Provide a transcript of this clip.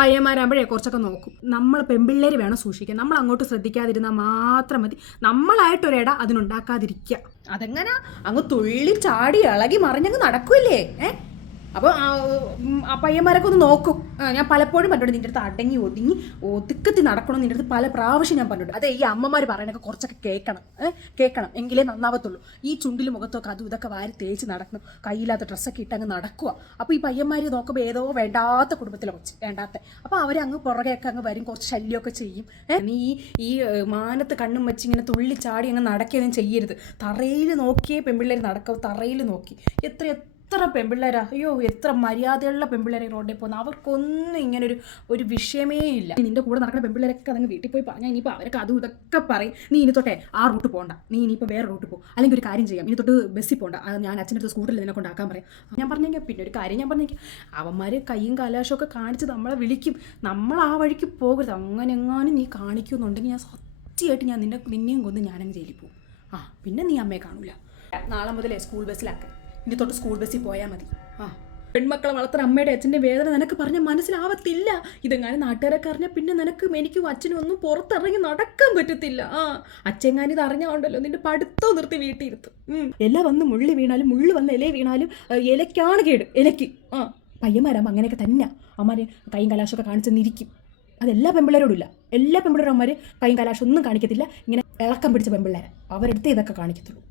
പയ്യന്മാരാകുമ്പോഴേ കുറച്ചൊക്കെ നോക്കും. നമ്മൾ പെൺപിള്ളേർ വേണം സൂക്ഷിക്കാൻ. നമ്മൾ അങ്ങോട്ട് ശ്രദ്ധിക്കാതിരുന്നാൽ മാത്രം മതി. നമ്മളായിട്ടൊരിട അതിനുണ്ടാക്കാതിരിക്കുക. അതെങ്ങനെ അങ്ങ് തുള്ളി ചാടി ഇളകി മറിഞ്ഞങ്ങ് നടക്കൂല്ലേ? അപ്പോൾ ആ പയ്യന്മാരൊക്കെ ഒന്ന് നോക്കും. ഞാൻ പലപ്പോഴും പറഞ്ഞിട്ടുണ്ട് നിൻ്റെ അടുത്ത് അടങ്ങി ഒതുക്കത്തി നടക്കണം. നിൻ്റെ അടുത്ത് പല പ്രാവശ്യം ഞാൻ പറഞ്ഞിട്ടുണ്ട്. അതെ, ഈ അമ്മമാർ പറയണൊക്കെ കുറച്ചൊക്കെ കേൾക്കണം എങ്കിലേ നന്നാവത്തുള്ളൂ. ഈ ചുണ്ടിൽ മുഖത്തൊക്കെ അതും ഇതൊക്കെ വാരി തേച്ച് നടക്കണം, കയ്യില്ലാത്ത ഡ്രസ്സൊക്കെ ഇട്ടങ്ങ് നടക്കുക. അപ്പോൾ ഈ പയ്യന്മാർ നോക്കുമ്പോൾ ഏതോ വേണ്ടാത്ത കുടുംബത്തിലെ കുറച്ച് വേണ്ടാത്ത, അപ്പോൾ അവരങ്ങ് പുറകെയൊക്കെ അങ്ങ് വരും, കുറച്ച് ശല്യമൊക്കെ ചെയ്യും. നീ ഈ മാനത്ത് കണ്ണും വെച്ച് ഇങ്ങനെ തുള്ളി ചാടി അങ്ങ് നടക്കുകയൊന്നും ചെയ്യരുത്. തറയിൽ നോക്കിയേ പെൺപിള്ളേർ നടക്കും. തറയിൽ നോക്കി എത്ര പെൺപിള്ളേരാ, അയ്യോ എത്ര മര്യാദയുള്ള പെൺപിള്ളേരെ റോഡിൽ പോകുന്നത്. അവർക്കൊന്നും ഇങ്ങനൊരു വിഷയമേ ഇല്ല. നിന്റെ കൂടെ നടക്കുന്ന പെൺപിള്ളേരൊക്കെ അതങ്ങ് വീട്ടിൽ പോയി പറഞ്ഞാൽ ഇനിയിപ്പോൾ അവരൊക്കെ അതും ഇതൊക്കെ പറയും. നീ ഇനി തൊട്ടേ ആ റൂട്ട് പോകണ്ട, നീ ഇനിയിപ്പോൾ വേറെ റൂട്ട് പോകും. അല്ലെങ്കിൽ ഒരു കാര്യം ചെയ്യാം, ഇനി തൊട്ട് ബസ്സിൽ പോകണ്ട, ഞാൻ അച്ഛൻ്റെ അടുത്ത് സ്കൂട്ടറിൽ നിന്നെ കൊണ്ടാക്കാൻ പറയാം. ഞാൻ പറഞ്ഞെങ്കിൽ പിന്നെ ഒരു കാര്യം ഞാൻ പറഞ്ഞേക്കാം, അവന്മാർ കയ്യും കലാശമൊക്കെ കാണിച്ച് നമ്മളെ വിളിക്കും. നമ്മൾ ആ വഴിക്ക് പോകരുത്. അങ്ങനെ എങ്ങാനും നീ കാണിക്കുന്നുണ്ടെങ്കിൽ ഞാൻ സത്യമായിട്ട് ഞാൻ നിന്നെയും കൊന്ന് ഞാനങ്ങ് ജയിലിൽ പോകും. പിന്നെ നീ അമ്മയെ കാണൂല. നാളെ മുതലേ സ്കൂൾ ബസ്സിലാക്കാൻ, ഇനി തൊട്ട് സ്കൂൾ ബസ്സിൽ പോയാൽ മതി. പെൺമക്കളെ വളർത്തുന്ന അമ്മയുടെ അച്ഛൻ്റെ വേദന നിനക്ക് പറഞ്ഞാൽ മനസ്സിലാവത്തില്ല. ഇതെങ്ങാനും നാട്ടുകാരൊക്കെ അറിഞ്ഞാൽ പിന്നെ എനിക്കും അച്ഛനും ഒന്നും പുറത്തിറങ്ങി നടക്കാൻ പറ്റത്തില്ല. അച്ഛങ്ങാനും ഇത് അറിഞ്ഞാണ്ടല്ലോ നിന്റെ പഠിത്തം നിർത്തി വീട്ടിയിരുത്തും. ഇല വന്ന് മുള്ളി വീണാലും മുള്ളു വന്ന് ഇല വീണാലും ഇലയ്ക്കാണ് കേട്, ഇലയ്ക്ക്. പയ്യന്മാരാകുമ്പോൾ അങ്ങനെയൊക്കെ തന്നെ അമ്മമാർ കൈയും കലാശമൊക്കെ കാണിച്ചെന്നിരിക്കും. അതെല്ലാ പെൺപിള്ളേരോടും ഇല്ല. എല്ലാ പെൺപിള്ളേരും അമ്മമാർ കൈയും കലാശം ഒന്നും കാണിക്കത്തില്ല. ഇങ്ങനെ ഇളക്കം പിടിച്ച പെൺപിള്ളേരെ അവരെടുത്ത് ഇതൊക്കെ കാണിക്കത്തുള്ളൂ.